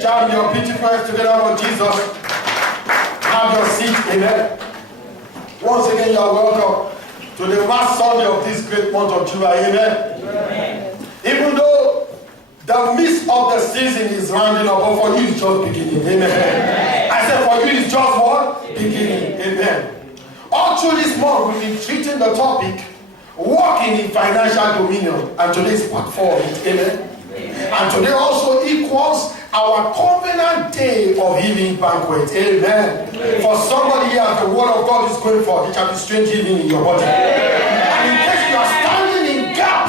Jam your beautiful hands together for Jesus. Have your seat. Amen. Once again, you are welcome to the last Sunday of this great month of July. Amen. Amen. Even though the midst of the season is rounding up, but for you it's just beginning. Amen. Amen. I said for you it's just what? Beginning. Amen. All through this month we've been treating the topic walking in financial dominion, and today is part 4 of it. Amen. And today also equals our covenant day of healing banquet. Amen. For somebody here, the word of God is going forth. It shall be strange healing in your body. And in case you are standing in the gap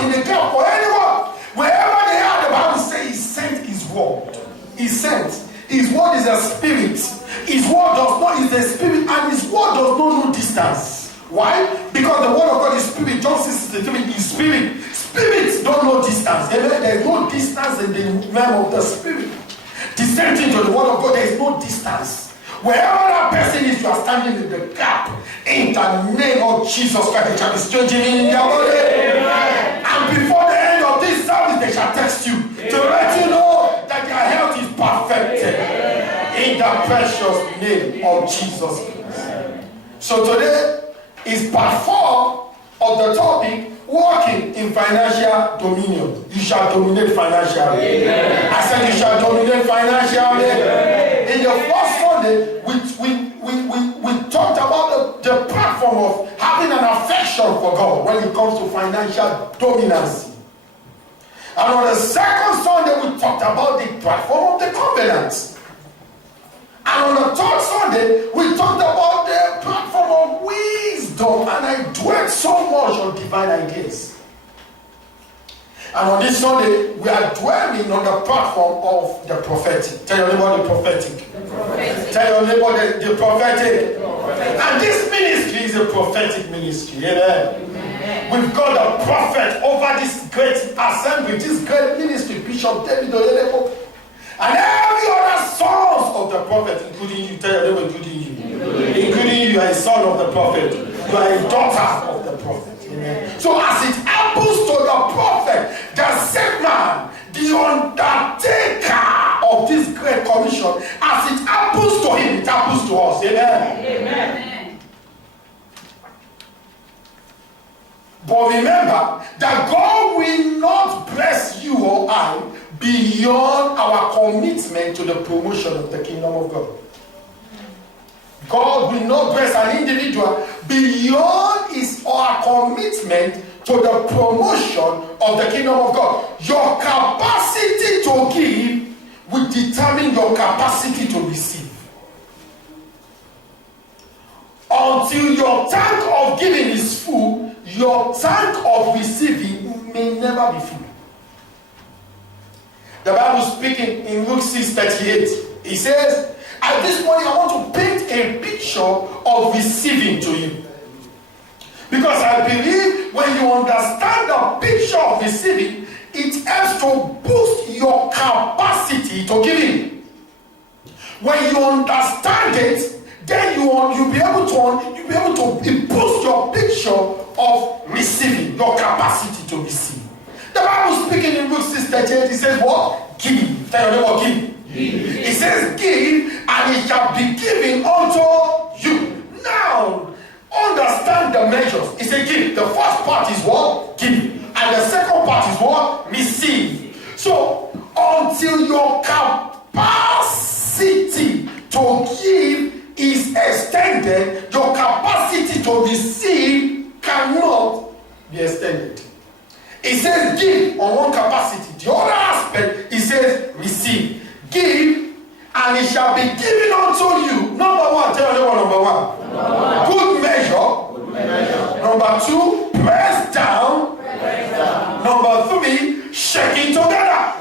for anyone, wherever they are, the Bible says He sent His word. He sent. His word is a spirit. His word does not is a spirit, and His word does not know distance. Why? Because the word of God is spirit. John 6:63 is spirit. Spirits don't know distance. There is no distance in the realm of the spirit. The same thing to the word of God, there is no distance. Wherever that person is, you are standing in the gap. In the name of Jesus Christ, they shall be strengthened in their body. Amen. And before the end of this service, they shall text you to let you know that their health is perfected. In the precious name of Jesus Christ. So today is part 4 of the topic, walking in financial dominion. You shall dominate financially. Amen. I said you shall dominate financially. Amen. In the first Sunday, we talked about the platform of having an affection for God when it comes to financial dominance. And on the second Sunday, we talked about the platform of the covenants. And on the third Sunday, we talked about the platform of wisdom, and I dwelt so much on divine ideas. And on this Sunday, we are dwelling on the platform of the prophetic. Tell your neighbor the prophetic. Tell your neighbor the prophetic. And this ministry is a prophetic ministry. Amen. We've got a prophet over this great assembly, this great ministry, Bishop David Oyedepo. And every other sons of the prophet, including you, tell your neighbor, including you. Including you, you are a son of the prophet. You are a daughter of the prophet. Amen. So as it happens to the prophet, the sick man, the undertaker of this great commission, as it happens to him, it happens to us. Amen. Amen. But remember that God will not bless you or I beyond our commitment to the promotion of the kingdom of God. God will not bless an individual beyond his or her commitment to the promotion of the kingdom of God. Your capacity to give will determine your capacity to receive. Until your tank of giving is full, your tank of receiving may never be full. The Bible speaking in Luke 6:38, it says, at this point I want to paint a picture of receiving to you. Because I believe when you understand the picture of receiving, it helps to boost your capacity to giving. When you understand it, then you'll be able to boost your picture of receiving, your capacity to receive. The Bible speaking in Luke 6:38, it says what? Give. Tell your neighbor, give. It says give, and it shall be given unto you. Now, understand the measures. It says give. The first part is what? Give. And the second part is what? Receive. So, until your capacity to give is extended, your capacity to receive cannot be extended. It says give on one capacity. The other aspect, it says receive. Give, and it shall be given unto you. Number 1, tell your neighbor number 1. Good measure. Number 2, press down. Number 3, shaking together.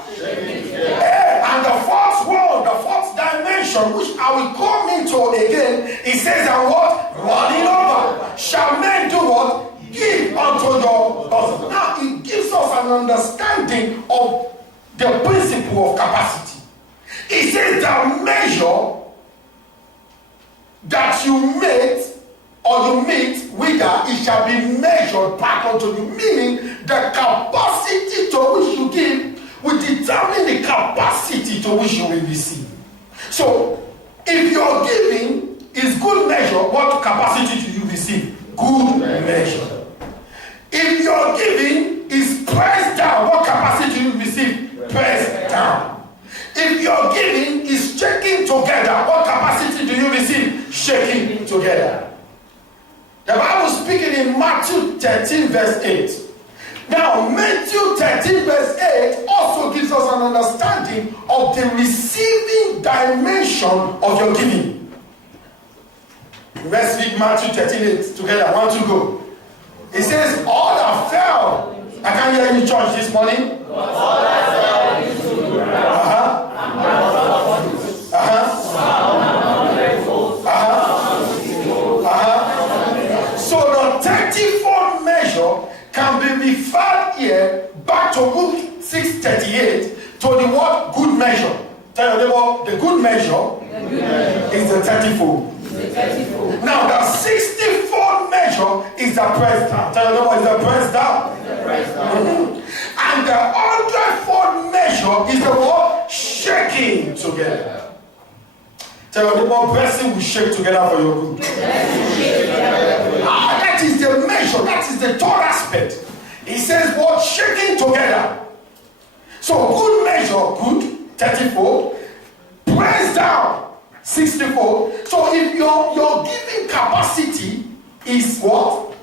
And the fourth one, the fourth dimension, which I will come into again, it says that what? Running over. Shall men do what? Give unto your bosom. Now it gives us an understanding of the principle of capacity. It says the measure that you meet with that, it shall be measured back unto you. Meaning the capacity to which you give will determine the capacity to which you will receive. So, if your giving is good measure, what capacity do you receive? Good measure. If your giving is pressed down, what capacity do you receive? Pressed down. If your giving is shaking together, what capacity do you receive? Shaking together. The Bible speaking in Matthew 13 verse 8. Now, Matthew 13 verse 8 also gives us an understanding of the receiving dimension of your giving. Let's read Matthew 13 8 together. 1, 2, go. It says, all that fell. I can't hear any church this morning. All that fell into the ground. So the 30-fold measure can be referred here back to Luke 6:38 to the word good measure. Tell your neighbor, the good measure is the 30-fold. Now the 60-fold measure is the press down. Tell your neighbor, is the press down. And the 100-fold measure is the word shaking together. Tell your neighbor, blessing will shake together for your good. That is the measure, that is the third aspect. He says what? Shaking together. So good measure, good, 30-fold. Press down, 60-fold. So if your giving capacity is what?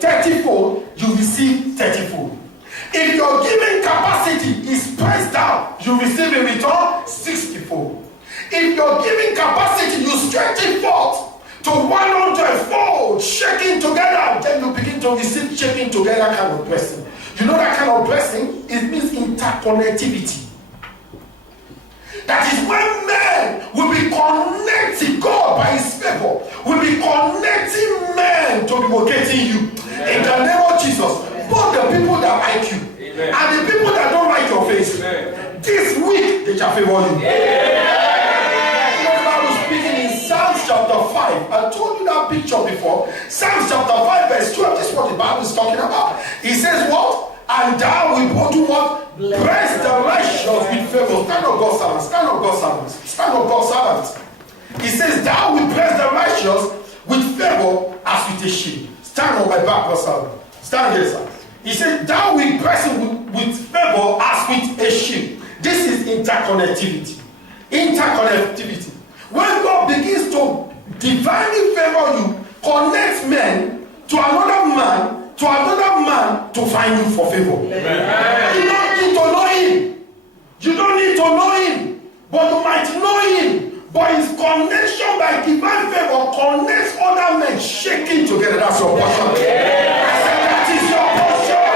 30-fold, you receive 30-fold. If your giving capacity is pressed down, you receive in return 60-fold. If your giving capacity, you stretch it forth to 100-fold, shaking together, then you begin to receive shaking together kind of blessing. You know that kind of blessing? It means interconnectivity. That is when men will be connecting God by his favor, will be connecting men to be locating you. In the name of Jesus, both the people that like you and the people that don't like your face, this week they shall favor you. Psalms chapter 5. I told you that picture before. Psalms chapter 5 verse 12. This is what the Bible is talking about. He says what? And thou will do what? Bless the righteous with favor. Stand up, God's servants. Stand up, God's servants. Stand up, God's servants. He says, thou will bless the righteous with favor as with a shield. Stand on my back, God's servant. Stand here, sir. He says, thou will bless him with favor as with a shield. This is interconnectivity. Interconnectivity. When God begins to divinely favor you, connect men to another man to find you for favor. Amen. You don't need to know him. You don't need to know him. But you might know him. But his connection by divine favor connects other men shaking together. That's your portion. I said that is your portion.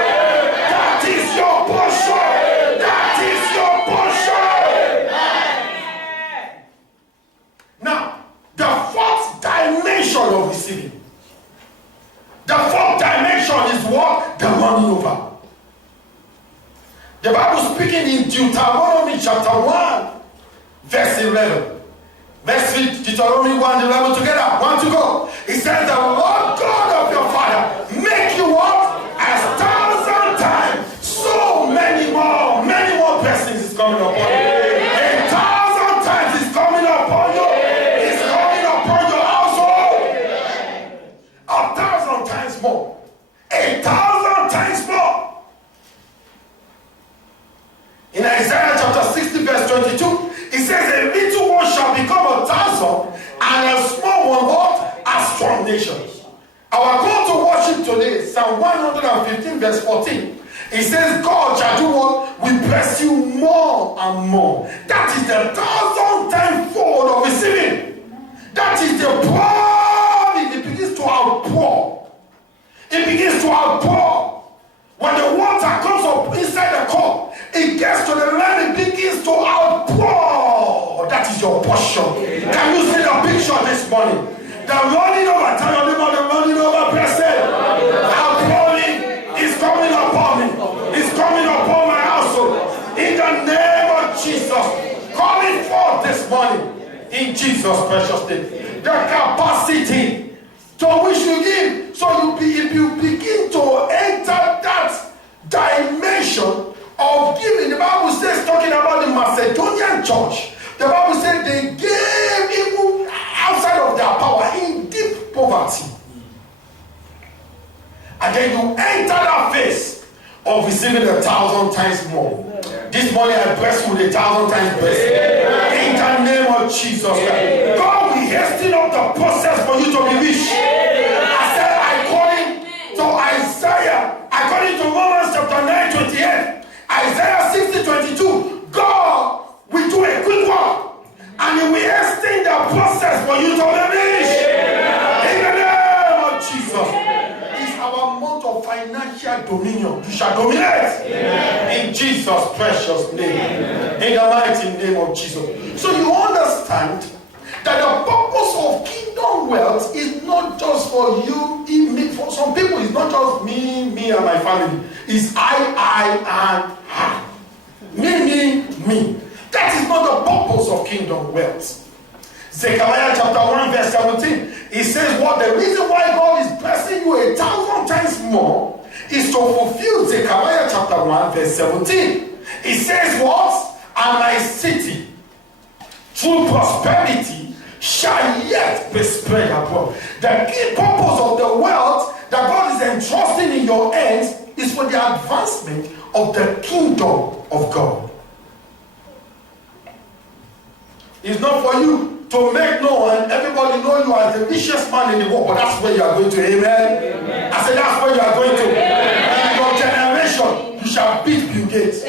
That is your portion. That is your portion. Now, the fourth dimension of receiving. The fourth dimension is what? The running over. The Bible speaking in Deuteronomy chapter 1, verse 11. Let's read Deuteronomy 1:11 together. 1 to go. It says, the Lord God of your father make you what? As 1,000 times. So many more blessings is coming upon you. 1,000 times is coming upon you. 1,000 times more. 1,000 times more. In Isaiah chapter 60 verse 22, it says a little one shall become 1,000 and a small one what? A strong nation. Our call to worship today, Psalm 115 verse 14. It says God shall do what? We bless you more and more. That is the 1,000 times fold of receiving. That is the pouring. It begins to outpour. It begins to outpour. When the water comes up inside the cup, it gets to the land, it begins to outpour. That is your portion. Can you see the picture this morning? The running over, tell your neighbor, the running over blessing. Outpouring is coming upon me. It's coming upon my household. In the name of Jesus. Coming forth this morning. In Jesus' precious name. The capacity to which you give. So if you begin to enter that dimension of giving, the Bible says Macedonian church, the Bible said they gave even outside of their power in deep poverty. And then you enter that phase of receiving 1,000 times more. This morning I bless you with 1,000 times blessing. In the name of Jesus Christ. God will hasten up the process for you to be rich. I said according to Isaiah, according to Romans chapter 9:28, Isaiah 60:22, God will do a quick work and He will hasten the process for you to be rich. In the name of Jesus. Our month of financial dominion. You shall dominate. In Jesus' precious name. In the mighty name of Jesus. So you understand that the purpose of kingdom wealth is not just for you, for some people it's not just me and my family. It's I and I. Me. That is not the purpose of kingdom wealth. Zechariah chapter 1 verse 17. It says what the reason why God is blessing you 1,000 times more is to fulfill Zechariah chapter 1 verse 17. It says what? And my city through prosperity shall yet be spread abroad. The key purpose of the wealth that God is entrusting in your hands is for the advancement of the kingdom of God. It's not for you to make known, everybody know you as the richest man in the world, but that's where you are going to. Amen. I said that's where you are going to. In your generation, you shall beat Bill Gates.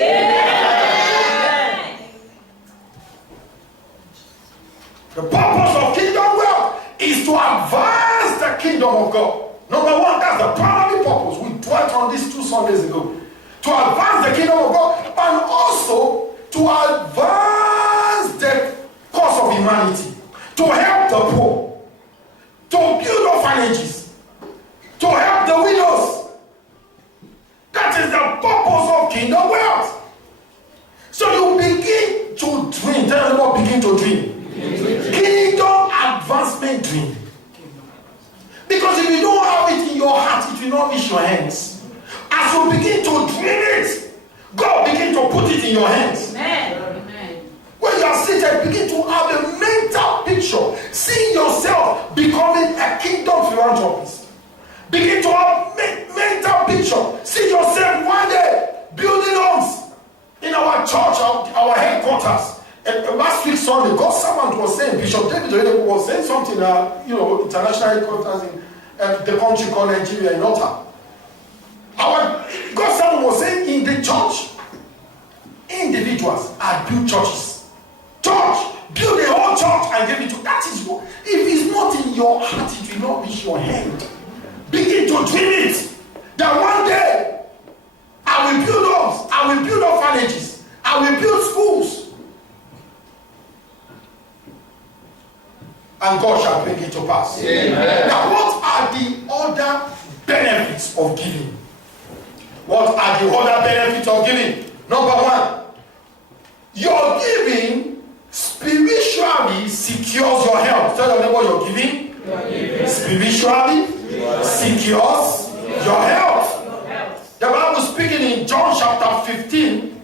The purpose of kingdom wealth is to advance the kingdom of God. Number one, that's the primary purpose. We dwelt on this 2 Sundays ago. To advance the kingdom of God and also to advance the cause of humanity, to help the poor, to build orphanages, to help the widows. That is the purpose of kingdom wealth. So you begin to dream. Tell everyone, begin to dream. Kingdom advancement dream. Because if you don't have it in your heart, it will not reach your hands. As you begin to dream it, God begin to put it in your hands. Amen. When you are seated, begin to have a mental picture. See yourself becoming a kingdom philanthropist. Begin to have mental picture. See yourself one day building homes in our church, our headquarters. Last week Sunday, God's servant was saying, Bishop David Oyedepo was saying something, international headquarters in the country called Nigeria, in Ottawa. God's servant was saying in the church, individuals are built churches. Church, build a whole church and give it to. That is what. If it's not in your heart, it will not reach your hand. Begin to dream it. That one day I will build homes, I will build orphanages, I will build schools. And God shall bring it to pass. Amen. Now, what are the other benefits of giving? What are the other benefits of giving? Number one, your giving spiritually secures your health. Tell them what you're giving. Spiritually secures your health. The Bible speaking in John chapter 15,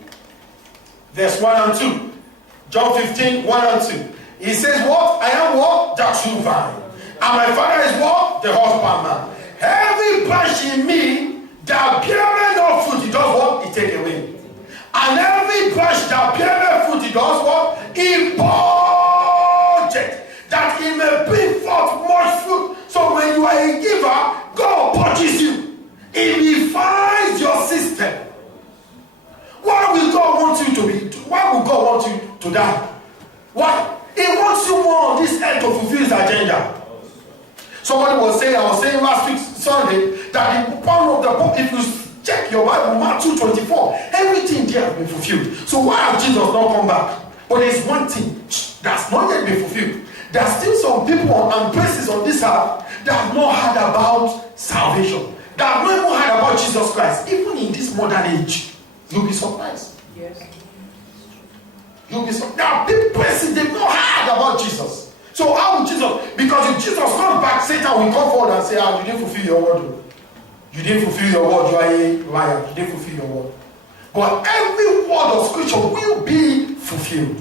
verse 1 and 2. John 15, 1 and 2. He says, what? I am what? The true vine. And my Father is what? The husbandman. Every branch in me that beareth no fruit, he does what? He take away. And every branch that beareth fruit, he does what? He purges, that he may bring forth much fruit. So when you are a giver, God purges you. He refines your system. Why will God want you to be? Why will God want you to die? Why? He wants you more on this earth to fulfill his agenda. Somebody was saying, I was saying last week Sunday, that the power of the book, if you check your Bible, Matthew 24, everything there has been fulfilled. So why has Jesus not come back? But there's one thing that's not yet been fulfilled. There are still some people and places on this earth that have not heard about salvation. That have not even heard about Jesus Christ. Even in this modern age, you'll be surprised. Yes. You'll be surprised. There are people places they've not heard about Jesus. So how will Jesus? Because if Jesus comes back, Satan will come forward and say, you didn't fulfill your word. You didn't fulfill your word. You are a liar. You didn't fulfill your word. But every word of scripture will be fulfilled.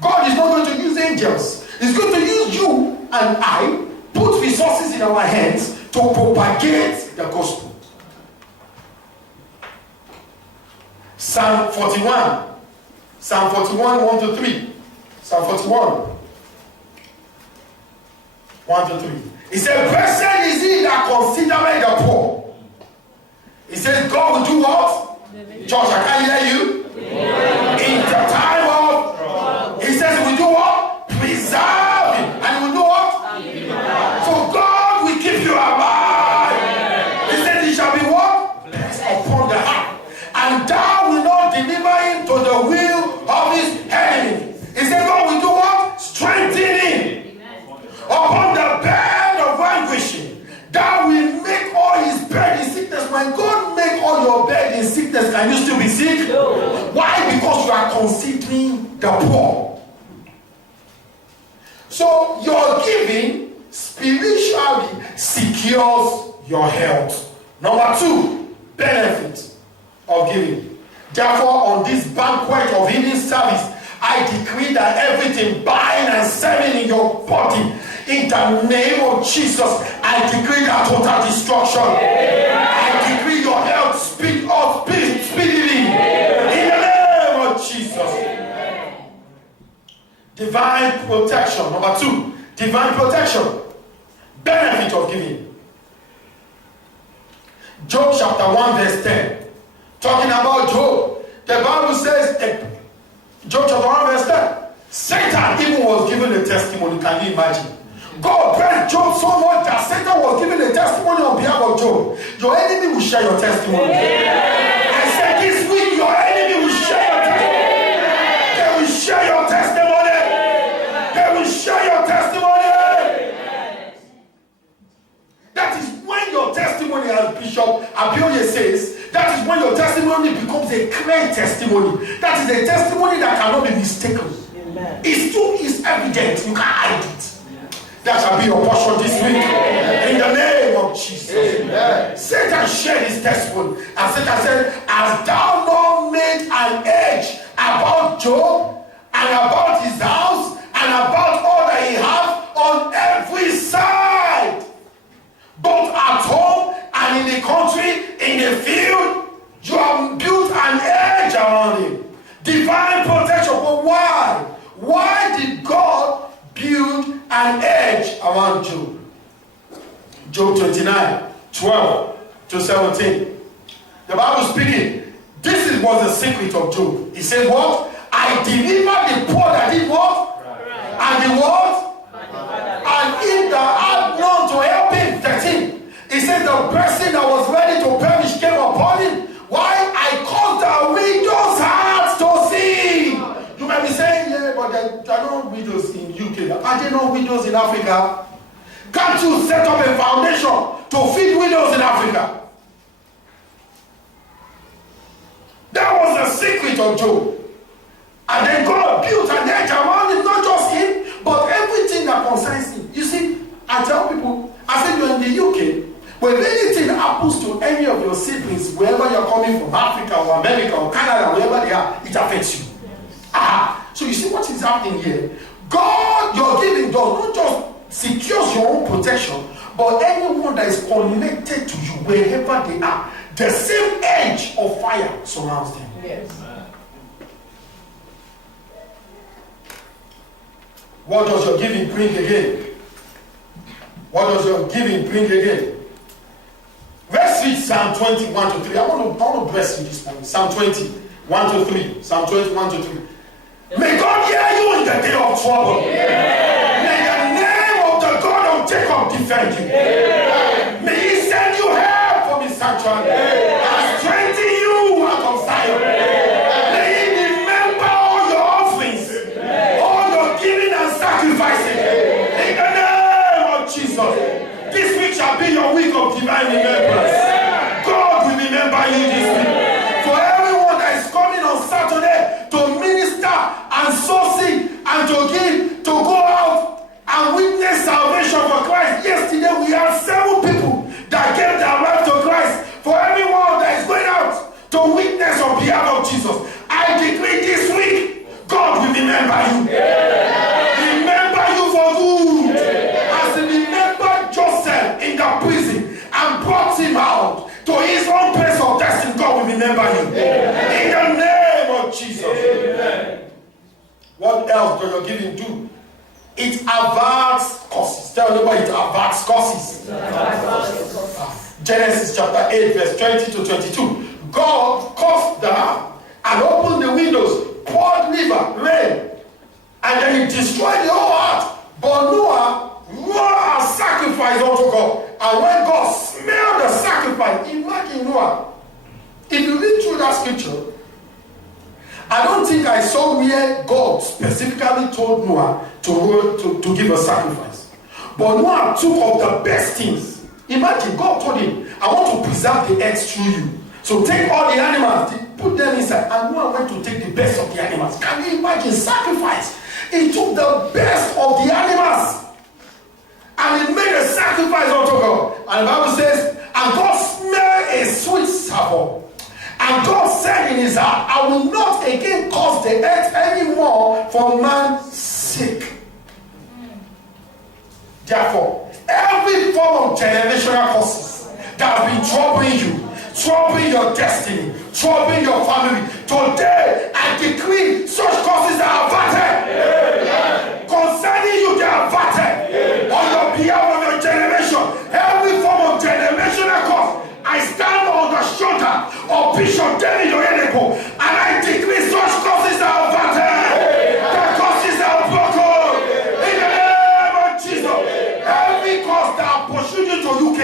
God is not going to use angels. He's going to use you and I, put resources in our hands to propagate the gospel. Psalm 41. Psalm 41, 1 to 3. Psalm 41. 1 to 3. He said, blessed is he that considereth the poor. He says, God will do what? Church, I can't hear you. In the time of, he says, he will do what? Preserve him. And he will do what? So God will keep you alive. He said, he shall be what? Blessed upon the heart. And thou will not deliver him to the will of his enemy. He said, God will do what? Strengthen him. Upon the bed of languishing, thou will make all his bed in sickness. When God make all your bed in sickness, can you still be sick? No. Why? Because you are considering the poor. So your giving spiritually secures your health. Number 2, benefit of giving. Therefore, on this banquet of healing service, I decree that everything buying and selling in your body, in the name of Jesus, I decree that total destruction. I decree your health speedily. In the name of Jesus. Divine protection. Number 2, divine protection. Benefit of giving. Job chapter 1 verse 10. Talking about Job. The Bible says, Job chapter 1 verse 10. Satan even was given a testimony. Can you imagine? God blessed Job so much that Satan was giving a testimony on behalf of Job. Your enemy will share your testimony. I said this week, your enemy will share your testimony. They will share your testimony. They will share your testimony. That is when your testimony, as Bishop Abioye says, that is when your testimony becomes a clear testimony. That is a testimony that cannot be mistaken. It's evident. You can't hide it. That shall be your portion this week. In the name of Jesus. Amen. Satan shared his testimony. And Satan said, hast thou not made an edge about Job and about his house and about all that he hath on every side, both at home and in the country, in the field? You have built an edge around him. Divine protection. But why? Why did God build an edge around Job? Job 29, 12 to 17. The Bible speaking, this was the secret of Job. He said what? I delivered the poor that did what? And the what? And if thou art none to help him. 13. He said the person that was ready to perish came upon him. Why? I caused the widow's heart to sing. You might be saying, yeah, but there are no widows in UK. Are there no widows in Africa? Can't you set up a foundation to feed widows in Africa? That was the secret of Job. And then God built an edge around him, not just him, but everything that concerns him. You see, I tell people, I said, you're in the UK, when anything happens to any of your siblings, wherever you're coming from, Africa or America or Canada, wherever they are, it affects you. So you see what is happening here? God, your giving does not just secures your own protection, but anyone that is connected to you, wherever they are, the same edge of fire surrounds them. Yes. What does your giving bring again? What does your giving bring again? Let's read Psalm 20, 1 to 3. I want to bless you this morning. Psalm 20, 1 to 3. Psalm 20, 1 to 3. May God hear you in the day of trouble. Yeah. May the name of the God of Jacob defend you. Yeah. May he send you help from his sanctuary. Yeah. And strengthen you out of Zion. Yeah. May he remember all your offerings, all your giving and sacrificing. Yeah. In the name of Jesus. This week shall be your week of divine remembrance. God will remember you this week. For everyone that is coming on Saturday to minister and sow seed and to give, to go out and witness salvation for Christ. Yesterday we had 7 people that gave their life to Christ. For everyone that is going out to witness on behalf of Jesus, I decree this week else do your giving do? It averts curses. Tell neighbor, it averts curses. Genesis chapter 8, verse 20 to 22. God caused the earth and opened the windows, poured river, rain, and then he destroyed the whole earth. But Noah a sacrifice unto God. And when God smelled the sacrifice, imagine Noah. If you read through that scripture, I don't think I saw where God specifically told Noah to give a sacrifice. But Noah took of the best things. Imagine God told him, I want to preserve the earth through you. So take all the animals, put them inside. And Noah went to take the best of the animals. Can you imagine sacrifice? He took the best of the animals. And he made a sacrifice unto God. And the Bible says, and God smelled a sweet savour. And God said in his heart, I will not again cause the earth anymore for man's sake. Therefore, every form of generational curses that has been troubling you, troubling your destiny, troubling your family, today I decree such curses are averted. Concerning you, they are averted. On your behalf of your generation, every form of generational curse, I stand on the shoulder of Bishop David Oyedepo, and I decree such curses are averted. The curses are broken. In the name of Jesus. Every curse that pursued you to UK,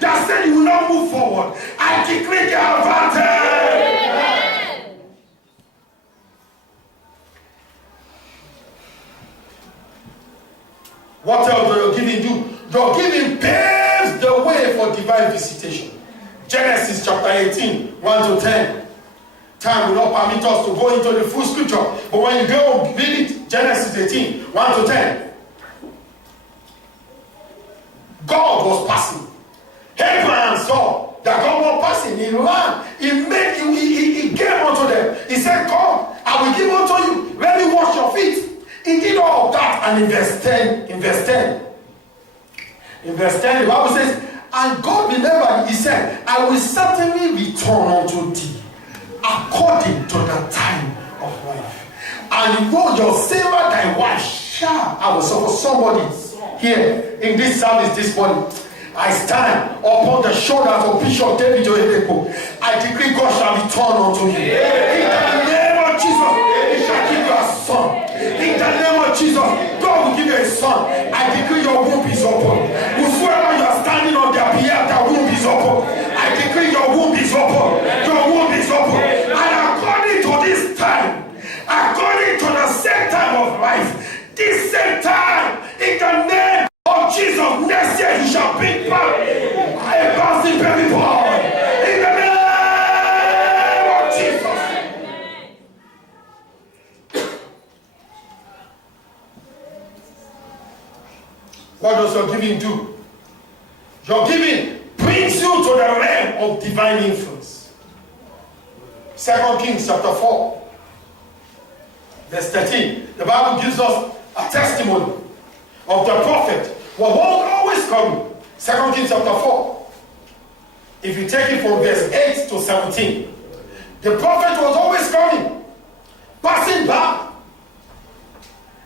that said you will not move forward, I decree they are averted. What else do your giving do? Your giving paves the way for divine visitation. Genesis chapter 18, 1 to 10. Time will not permit us to go into the full scripture, but when you go read it, Genesis 18, 1 to 10. God was passing. Abraham saw that God was passing. He ran. He came unto them. He said, come, I will give unto you. Let me wash your feet. He did all of that, and in verse 10, in verse 10, the Bible says, and God remembered, he said, I will certainly return unto thee according to the time of life. And your silver thy wife shall. I will suffer somebody here in this service this morning. I stand upon the shoulders of Bishop David Oyedepo. I decree God shall return unto you. In the name of Jesus, he shall give you a son. In the name of Jesus, God will give you a son. I decree your womb is open. Whosoever you are standing on their behalf, their womb is open. I decree your womb is open. Your womb is open. And according to this time, according to the same time of life, this same time, in the name of Jesus, next year you shall bring back a bouncing baby boy. In the name of Jesus. What does your giving do? Your giving brings you to the realm of divine influence. 2 Kings chapter 4, verse 13. The Bible gives us a testimony of the prophet was always coming. 2 Kings chapter 4. If you take it from verse 8 to 17, the prophet was always coming, passing by.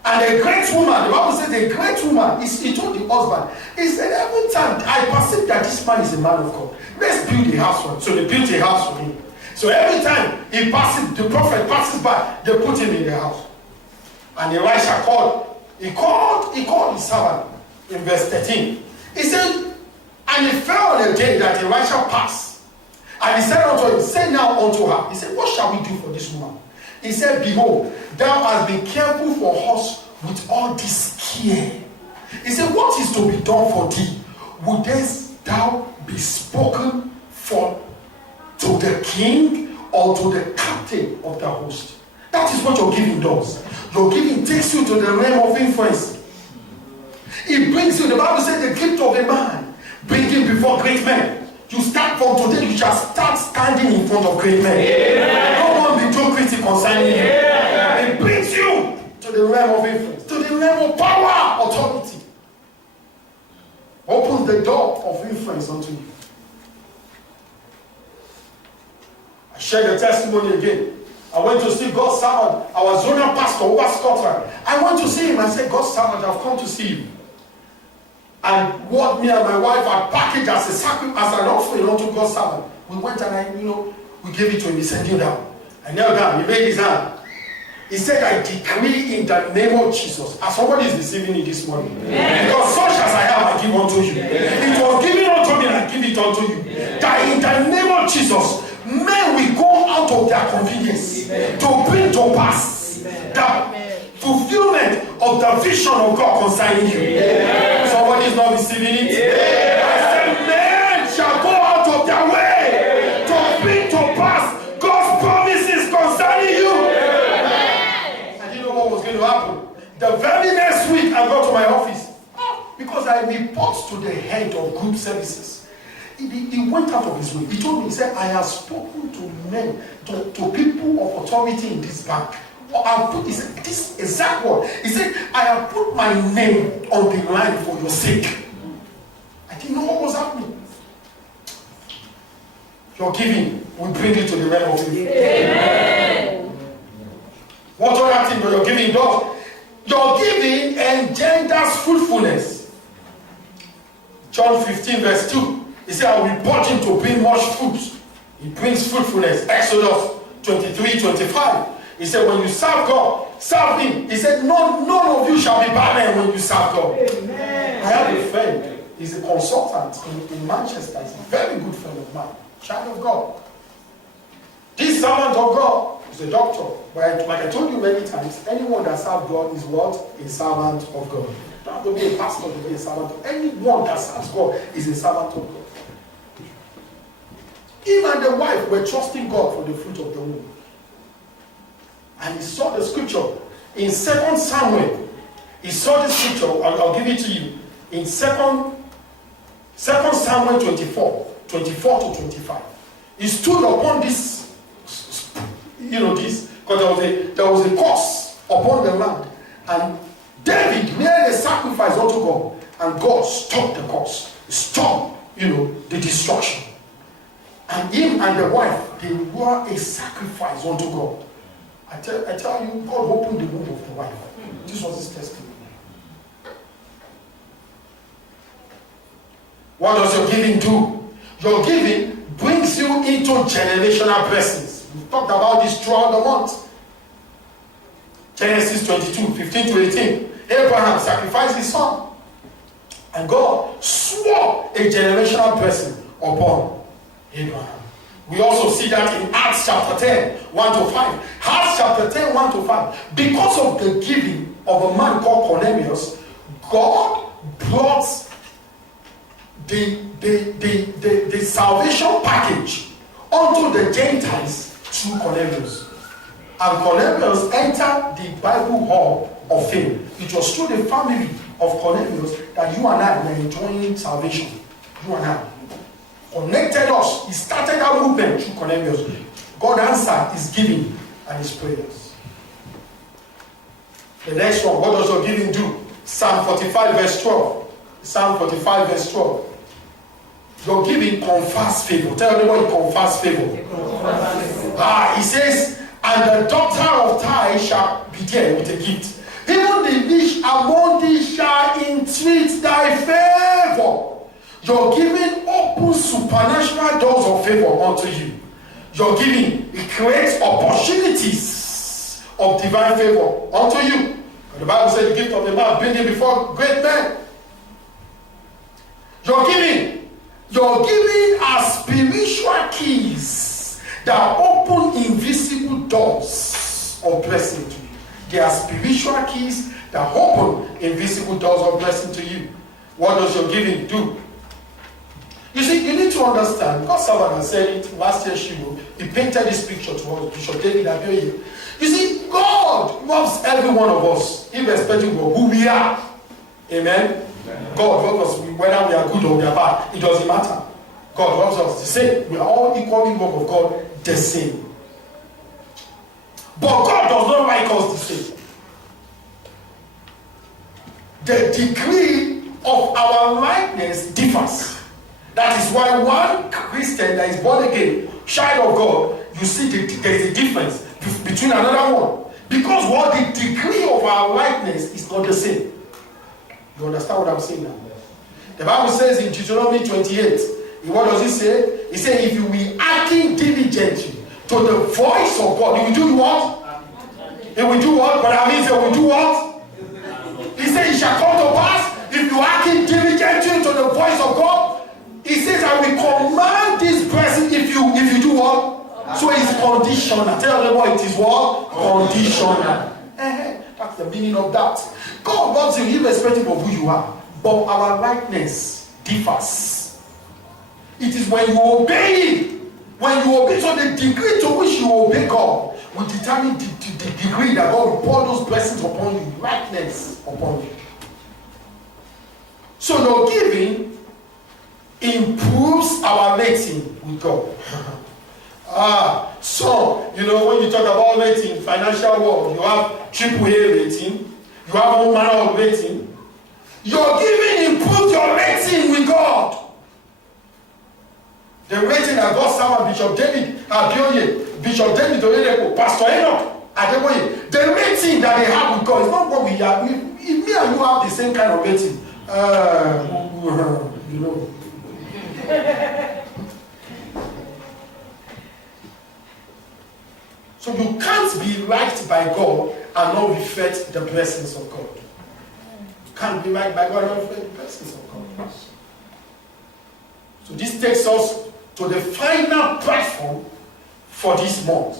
And a great woman, the Bible says a great woman, he told the husband, he said, every time I perceive that this man is a man of God, let's build a house for him. So they built a house for him. So every time he passes, the prophet passes by, they put him in the house. And Elisha called. He called his servant in verse 13. He said, and it fell on a day that Elisha passed. And he said unto him, say now unto her. He said, what shall we do for this woman? He said, behold, thou hast been careful for us with all this care. He said, what is to be done for thee? Wouldest thou be spoken for to the king or to the captain of the host? That is what your giving does. Your giving takes you to the realm of influence. It brings you, the Bible says, the gift of a man, bring him before great men. You start from today, you shall start standing in front of great men. Yeah. No one be too critical concerning you. Yeah. It brings you to the realm of influence, to the realm of power, authority. Opens the door of influence unto you. I share the testimony again. I went to see God's servant, our zonal pastor over Scotland. I went to see him and said, God's servant, I've come to see you. And what me and my wife had packaged as a sacrifice, as an offering unto God's servant, we went and we gave it to him. He said, kneel down. I knelt down. He made his hand. He said, I decree in the name of Jesus, as somebody is receiving it this morning, because such as I have, I give unto you. It was given unto me, and I give it unto you. That in the name of Jesus, men will go out of their convenience to bring to pass the fulfillment of the vision of God concerning you. Somebody is not receiving it. I said, men shall go out of their way to bring to pass God's promises concerning you. I didn't know what was going to happen. The very next week, I got to my office because I report to the head of group services. He went out of his way. He told me, he said, I have spoken to men, to people of authority in this bank. I'll put this exact word. He said, I have put my name on the line for your sake. I didn't know what was happening. Your giving will bring you to the realm of faith. Amen. What other thing that your giving does? Your giving engenders fruitfulness. John 15 verse 2. He said, I will report him to bring much fruit. He brings fruitfulness. Exodus 23:25. He said, when you serve God, serve him. He said, none of you shall be barren when you serve God. Amen. I have a friend. He's a consultant in Manchester. He's a very good friend of mine. Child of God. This servant of God is a doctor. But like I told you many times, anyone that serves God is what? A servant of God. You don't have to be a pastor to be a servant. Anyone that serves God is a servant of God. Him and the wife were trusting God for the fruit of the womb. And he saw the scripture in 2 Samuel. He saw the scripture, I'll give it to you. In 2 Samuel 24 to 25. He stood upon this, because there was a curse upon the land. And David made a sacrifice unto God. And God stopped the curse. Stopped, the destruction. And him and the wife, they were a sacrifice unto God. I tell you, God opened the womb of the wife. This was his testimony. What does your giving do? Your giving brings you into generational blessings. We've talked about this throughout the month. Genesis 22, 15 to 18. Abraham sacrificed his son. And God swore a generational blessing upon Abraham. We also see that in Acts chapter 10, 1 to 5. Acts chapter 10, 1 to 5. Because of the giving of a man called Cornelius, God brought the salvation package unto the Gentiles through Cornelius. And Cornelius entered the Bible hall of fame. It was through the family of Cornelius that you and I were enjoying salvation. You and I. Connected us. He started our movement through Cornelius. God answered his giving and his prayers. The next one, what does your giving do? Psalm 45 verse 12. Psalm 45 verse 12. Your giving confers favor. Tell everyone it confers favor. He says, and the daughter of Tyre shall be there with a gift. Even the least among thee shall entreat thy favor. Your giving opens supernatural doors of favor unto you. Your giving, it creates opportunities of divine favor unto you. And the Bible says the gift of the man bring you before great men. Your giving are spiritual keys that open invisible doors of blessing to you. They are spiritual keys that open invisible doors of blessing to you. What does your giving do? You see, you need to understand, because someone has said it last year, he painted this picture to us, Bishop David Abioye. You see, God loves every one of us, irrespective of who we are. Amen? God loves us, whether we are good or we are bad, it doesn't matter. God loves us the same. We are all equally love of God the same. But God does not like us the same. The degree of our likeness differs. That is why one Christian that is born again, child of God, you see there is a difference between another one. Because what the degree of our likeness is not the same. You understand what I'm saying now? The Bible says in Deuteronomy 28, what does it say? It says, if you will hearken diligently to the voice of God, you will do what? It will do what? But that means it will do what? He said, it shall come to pass if you hearken diligently to the voice of God. He says, I will command this blessing if you do what? So it's conditional. Tell them what it is what? Conditional. That's the meaning of that. God loves you irrespective of who you are. But our likeness differs. It is when you obey Him. When you obey, so the degree to which you obey God will determine the degree that God will pour those blessings upon you, likeness upon you. So your giving improves our rating with God. So, when you talk about rating, financial world, you have AAA rating, you have all manner of rating. Your giving improves your rating with God. The rating that God served Bishop David Abioye, Bishop David Oyedepo, Pastor Enoch Adeboye, the rating that they have with God is not what we have. If me and you have the same kind of rating, So you can't be liked by God and not reflect the blessings of God. You can't be liked by God and not reflect the blessings of God. So this takes us to the final platform for this month.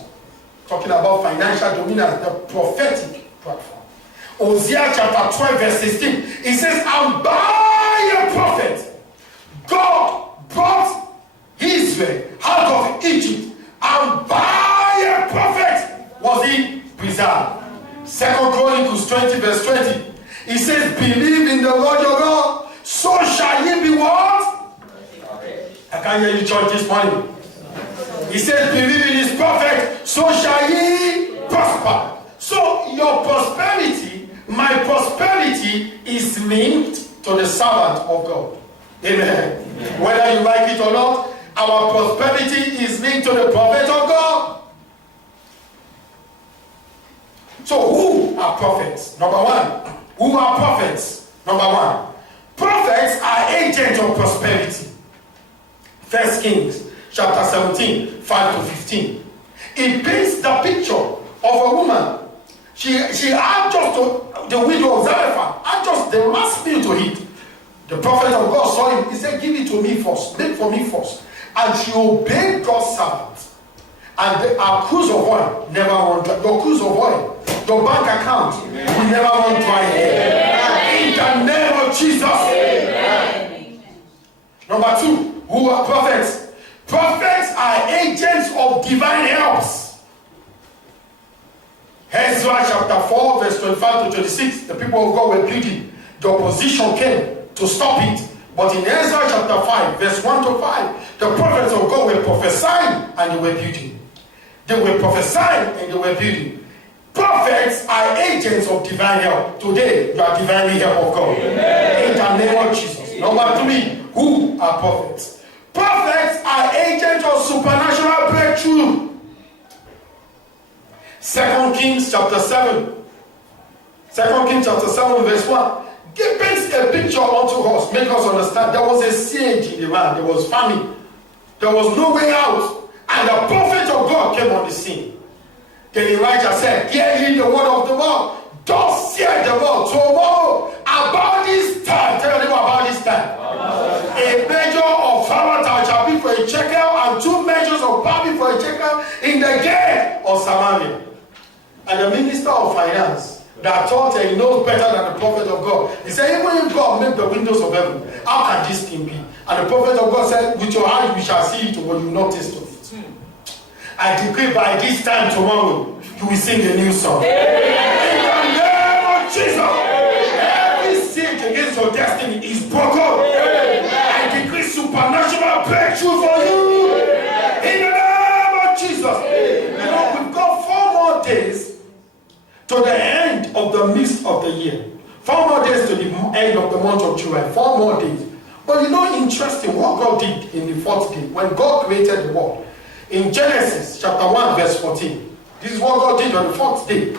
Talking about financial dominance, the prophetic platform. Hosea chapter 12 verse 16. It says, and by a prophet, God brought Israel out of Egypt, and by a prophet was he preserved. 2 Chronicles 20 verse 20. It says, believe in the Lord your God, so shall ye be what? I can't hear you church this morning. He says, believe in his prophet, so shall ye prosper. So your prosperity, my prosperity, is linked to the servant of God. Amen. Amen. Whether you like it or not, our prosperity is linked to the prophet of God. So who are prophets? Number one. Who are prophets? Number one. Prophets are agents of prosperity. 1 Kings chapter 17, 5 to 15. It paints the picture of a woman. She had just the widow of Zarephath, had just the last meal to eat. The prophet of God saw him. He said, give it to me first. Make for me first. And she obeyed God's servant. And our cruise of oil never run dry. Your cruise of oil, your bank account will never run dry again. In the name of Jesus. Amen. Number two, who are prophets? Prophets are agents of divine helps. Ezra chapter 4 verse 25 to 26. The people of God were pleading. The opposition came to stop it. But in Ezra chapter 5 verse 1 to 5, the prophets of God were prophesying and they were building. They were prophesying and they were building. Prophets are agents of divine help. Today, you are divinely helped of God. Amen. In the name of Jesus. Number three, who are prophets? Prophets are agents of supernatural breakthrough. 2 Kings chapter 7. 2 Kings chapter 7 verse 1. Give paints a picture unto us, make us understand. There was a siege in the land, there was famine, there was no way out, and the prophet of God came on the scene. Then Elijah said, hear ye the word of the Lord. Thus saith the Lord, tomorrow about this time, tell them about this time, a measure of flour shall be for a shekel, and 2 measures of barley for a shekel in the gate of Samaria. And the minister of finance, that thought he knows better than the prophet of God, he said, even if God make the windows of heaven, how can this thing be? And the prophet of God said, with your eyes you shall see it, but you will not taste of it. I decree by this time tomorrow, you will sing a new song. In the name of Jesus, every siege against your destiny is broken. I decree supernatural breakthrough for you. In the name of Jesus. We've got 4 more days to the end of the midst of the year. 4 more days to the end of the month of July. 4 more days. But interesting what God did in the 4th day when God created the world. In Genesis chapter 1 verse 14. This is what God did on the fourth day.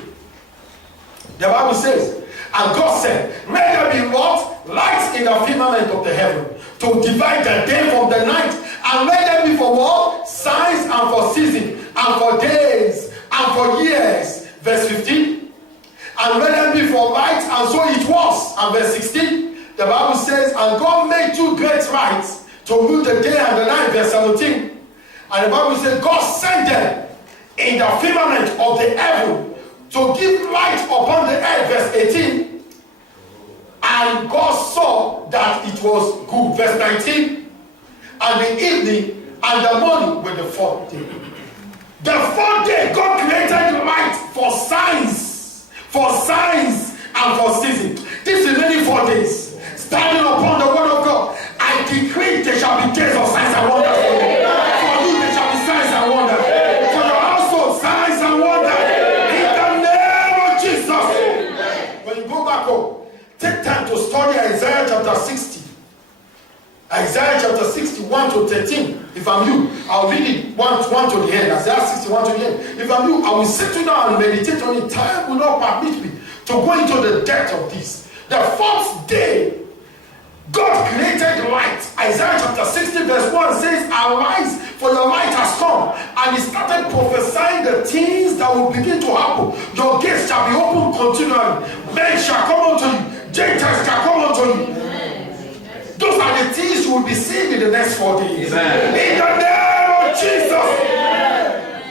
The Bible says, and God said, may there be what? Lights in the firmament of the heaven to divide the day from the night. And may there be for what? Signs and for seasons and for days and for years. Verse 15. And may there be for lights, and so it was. And verse 16. The Bible says, and God made two great lights to rule the day and the night. Verse 17. And the Bible says, God sent them in the firmament of the heaven to give light upon the earth. Verse 18. And God saw that it was good. Verse 19. And the evening and the morning were the fourth day. The fourth day, God created light for signs and for seasons. This is really 4 days. Standing upon the word of God, I decree there shall be days of signs and wonders for you. For you, there shall be signs and wonders. For your household, signs and wonders. In the name of Jesus. When you go back home, take time to study Isaiah chapter 60. Isaiah chapter 61 to 13. If I'm you, I'll read it one to the end. Isaiah 61 to the end. If I'm you, I will sit down and meditate on it. Time will not permit me to go into the depth of this. The fourth day, God created light. Isaiah chapter 60 verse 1 says, arise, for your light has come. And he started prophesying the things that will begin to happen. Your gates shall be opened continually. Men shall come unto you. Gentiles shall come unto you. Those are the things you will be seeing in the next 4 days. Amen. In the name of Jesus. Amen.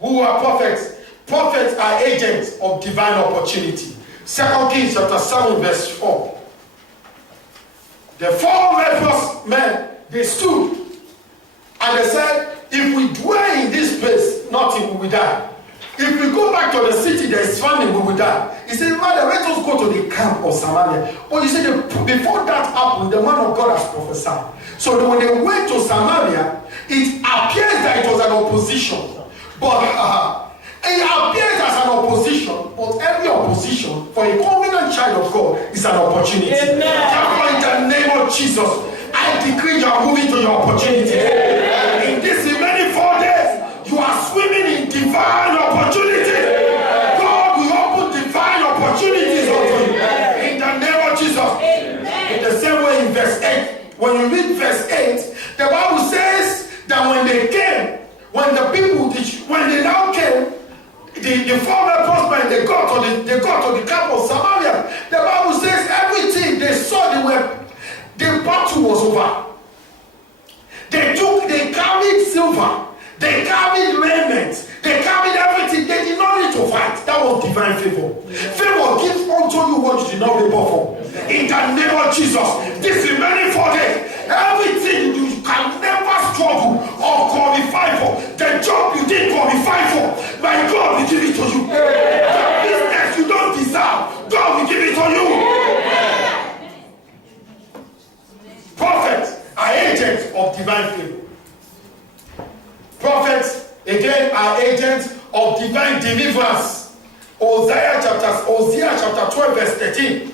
Who are prophets? Prophets are agents of divine opportunity. 2 Kings chapter 7 verse 4. The 4 leprous men, they stood and they said, if we dwell in this place, nothing will die. If we go back to the city, there is famine, we will die. He said, rather, let us go to the camp of Samaria. But you see, before that happened, the man of God has prophesied. So when they went to Samaria, it appears that it was an opposition. But it appears as an opposition, but every opposition for a covenant child of God is an opportunity. Therefore, in the name of Jesus, I decree you are moving to your opportunity. In this remaining 4 days, you are swimming in divine opportunity. God will open divine opportunities unto you. In the name of Jesus. In the same way in verse 8, when you read verse 8, the Bible says that when they came, when they now came, the 4 leprous men, they got to the camp of Samaria. The Bible says everything they saw, the battle was over. They carried silver, they carried raiment, they carried everything. They did not need to fight. That was divine favor. Favor gives unto you what you did not labor for. In the name of Jesus, this remaining 4 days, everything you can never struggle or qualify for, the job you didn't qualify for, my God will give it to you. The business you don't deserve, God will give it to you. Prophets are agents of divine favor. Prophets, again, are agents of divine deliverance. Hosea chapter 12, verse 13.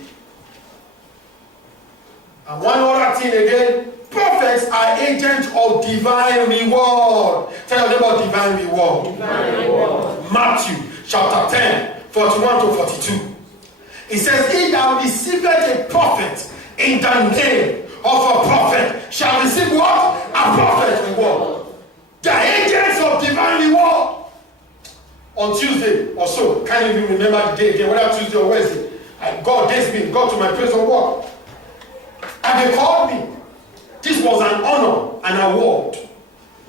And one other thing again, prophets are agents of divine reward. Tell them about divine reward. Divine reward. Matthew chapter 10, 41 to 42. It says, he that receiveth a prophet in the name of a prophet shall receive what? A prophet reward. The agents of divine reward. On Tuesday or so, can't even remember the day again, whether Tuesday or Wednesday, God gave me, got to my place of work. And they called me. This was an honor, an award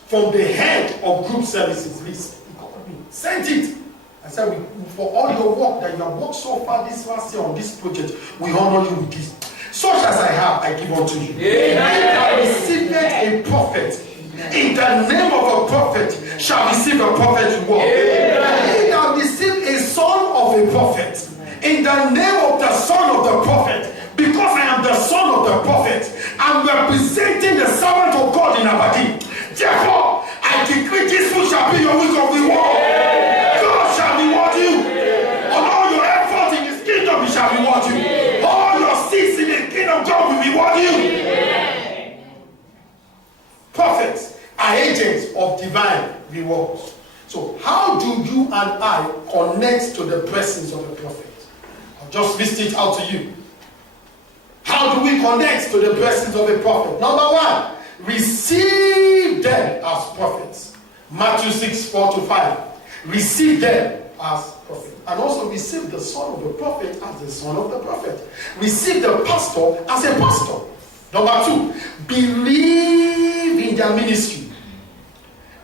from the head of group services. He called me, sent it. I said, for all your work that you have worked so far this last year on this project, we honor you with this. Such as I have, I give unto you. I received a prophet. In the name of a prophet shall receive a prophet reward. He that received a son of a prophet. In the name of the son of the prophet. Because I am the son of the prophet, I'm representing the servant of God in Aberdeen. Therefore, I decree this week shall be your week of reward. God shall reward you. On all your effort in his kingdom, he shall reward you. All your seeds in the kingdom, God will reward you. Prophets are agents of divine rewards. So how do you and I connect to the presence of a prophet? I'll just list it out to you. How do we connect to the presence of a prophet? Number one, receive them as prophets. Matthew 6:4-5. Receive them as prophets. And also receive the son of the prophet as the son of the prophet. Receive the pastor as a pastor. Number two, believe in their ministry.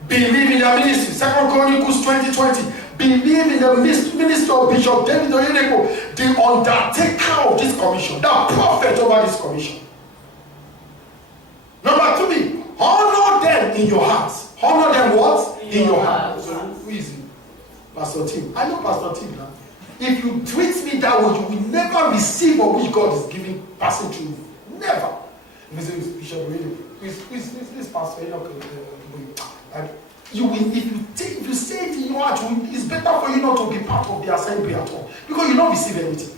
Believe in their ministry. 2 Chronicles 20:20. Believe in the ministry of Bishop David Oyedepo, the undertaker of this commission, the prophet over this commission. Number three, honor them in your hearts. Honor them what? In your heart. So who is it? Pastor Tim. I know Pastor Tim now. If you treat me that way, you will never receive of which God is giving, passing through you. Never. Bishop Oyedepo. This pastor, you will, if you say it in your heart, it's better for you not to be part of the assembly at all, because you don't receive anything.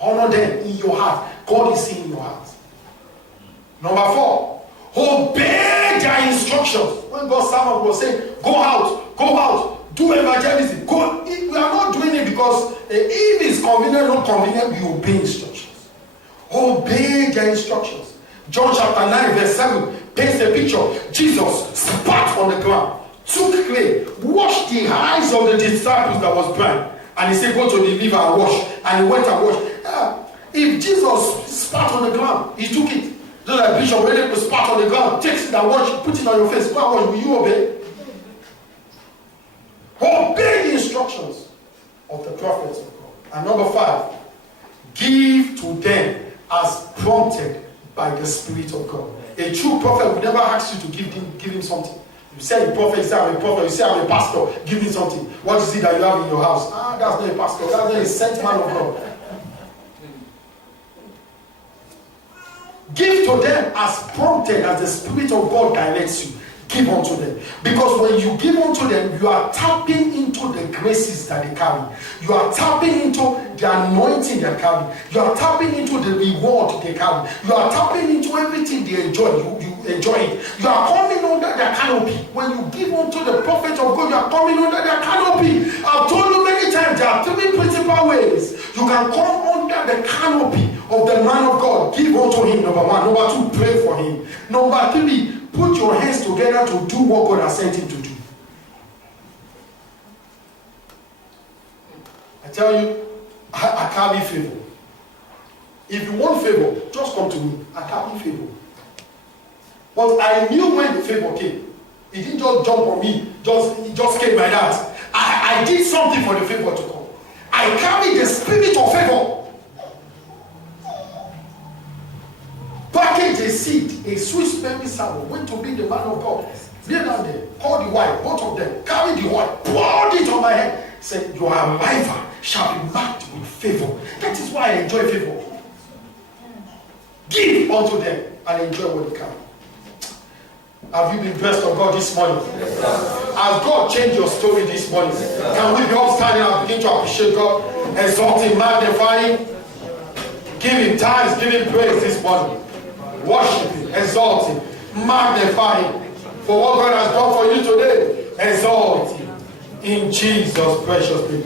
Honor them in your heart. God is in your heart. Number four, obey their instructions. When God's servant was saying, go out, do evangelism. Go. We are not doing it because if it's convenient or not convenient, we obey instructions. Obey their instructions. John chapter 9 verse 7 paints a picture. Jesus spat on the ground, took clay, washed the eyes of the disciples that was blind, and he said, go to the river and wash. And he went and washed. If Jesus spat on the ground, he took it. Just like Bishop Oyedepo spat on the ground, takes it and wash it, put it on your face. Go and wash. Will you obey? Obey the instructions of the prophets of God. And number five, give to them as prompted by the Spirit of God. A true prophet will never ask you to give him something. You say a prophet, you say I'm a prophet, you say I'm a pastor, give me something. What is it that you have in your house? That's not a pastor, that's not a sent man of God. Give to them as prompted as the Spirit of God directs you. Give unto them. Because when you give unto them, you are tapping into the graces that they carry. You are tapping into the anointing they carry. You are tapping into the reward they carry. You are tapping into everything they enjoy. You enjoy it. You are coming under their canopy. When you give unto the prophet of God, you are coming under their canopy. I've told you many times, there are three principal ways you can come under the canopy of the man of God. Give unto him, number one. Number two, pray for him. Number three, put your hands together to do what God has sent him to do. I tell you, I carry favor. If you want favor, just come to me. I carry favor. But I knew when the favor came. It didn't just jump on me. It just came like that. I did something for the favor to come. I carry the spirit of favor. Package a seed, a Swiss baby sour, went to be the man of God. Kneel down there, call the wife, both of them, carry the wife, poured it on my head. Said, your arrival shall be marked with favor. That is why I enjoy favor. Give unto them and enjoy what they can. Have you been blessed of God this morning? Yes, has God changed your story this morning? Yes, can we be all standing and begin to appreciate God, exalting, magnifying, giving thanks, giving praise this morning? Worship him, exalt him, magnify him for what God has done for you today. Exalt him in Jesus' precious name.